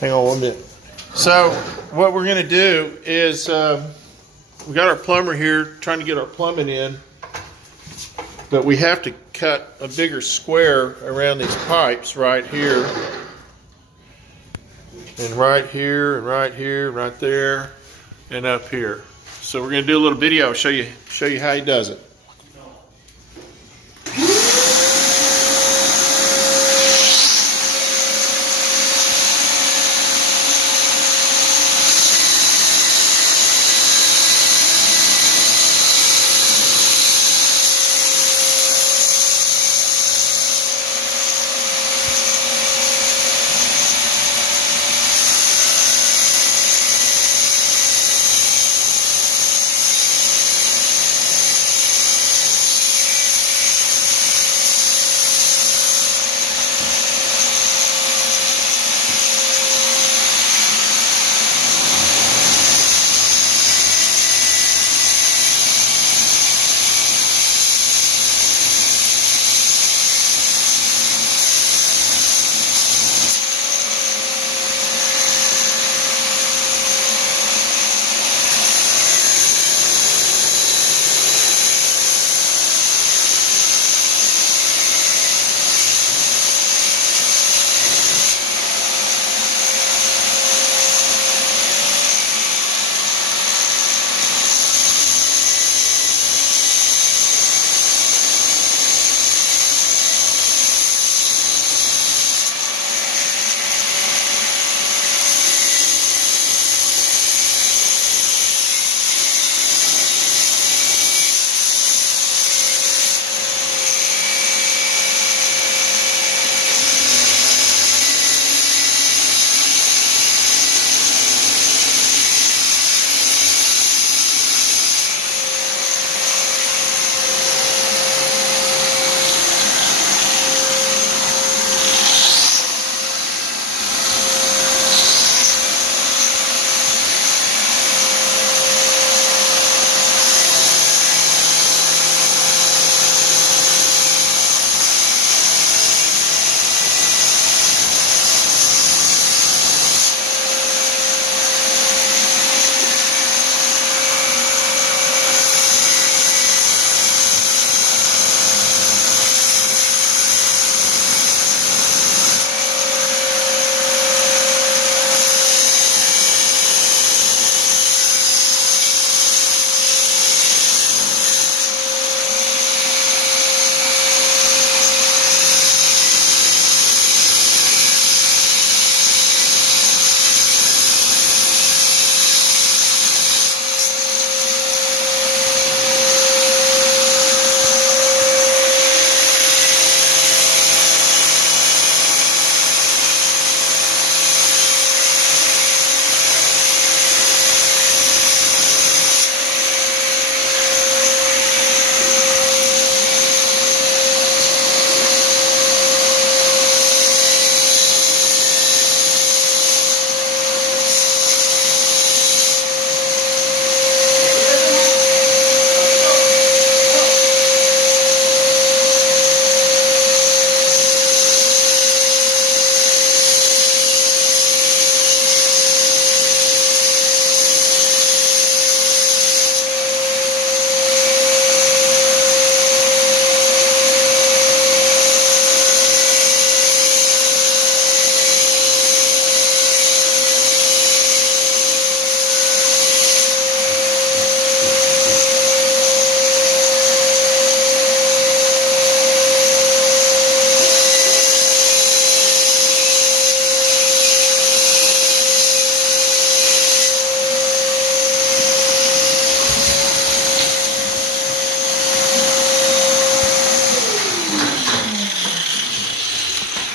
Hang on 1 minute. So what we're going to do is we got our plumber here trying to get our plumbing in, but we have to cut a bigger square around these pipes right here, and right here, and right here, right there, and up here. So we're going to do a little video, show you how he does it.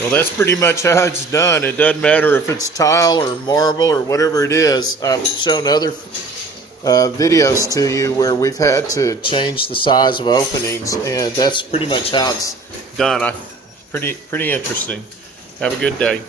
Well, that's pretty much how it's done. It doesn't matter if it's tile or marble or whatever it is. I've shown other videos to you where we've had to change the size of openings, and that's pretty much how it's done. Pretty interesting. Have a good day.